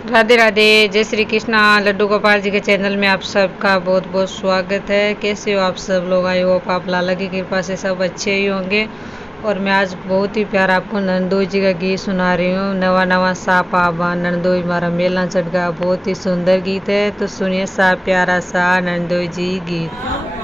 राधे राधे, जय श्री कृष्णा। लड्डू गोपाल जी के चैनल में आप सबका बहुत बहुत स्वागत है। कैसे हो आप सब लोग? आई होप आप लाला की कृपा से सब अच्छे ही होंगे। और मैं आज बहुत ही प्यारा आपको नंदोई जी का गीत सुना रही हूँ। नवा नवा सा पाबा नंदोई मारा मेला चढ़ गया, बहुत ही सुंदर गीत है। तो सुनिए सा प्यारा सा नंदोई जी गीत।